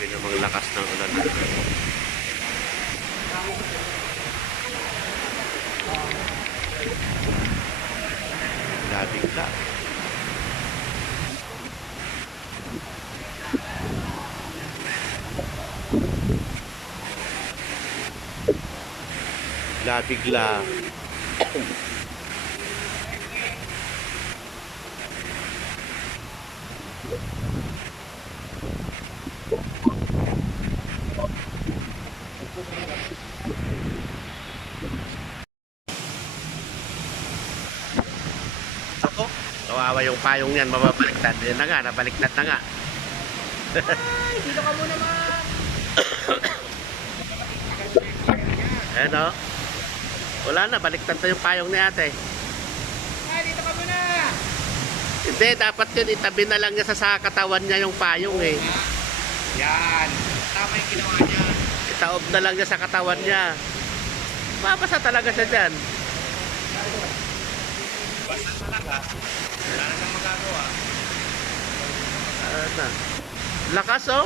Grabe namang lakas ng ulan. Bigla. Bigla. Ako, kawawa yung payong yan, mababaliktad. Yan na nga, nabaliktad na nga. Ay, dito ka muna, ma. Ayan o. Wala na, baliktad na yung payong ni ate. Ay, dito ka muna. Hindi, dapat yun, itabi na lang niya sa katawan niya yung payong eh. Yan. Tama yung ginawa niya. Itaob na lang niya sa katawan niya. Mabasa talaga siya dyan. Basta talaga. Wala na siyang magagawa. Ano? Lakas oh.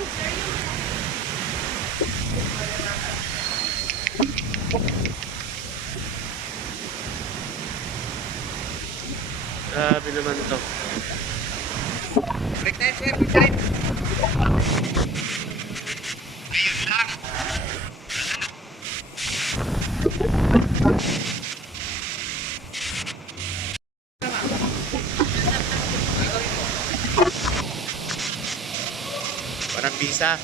Grabe naman to. Break time, sir. Break time. Ayun lang. Parang bisa.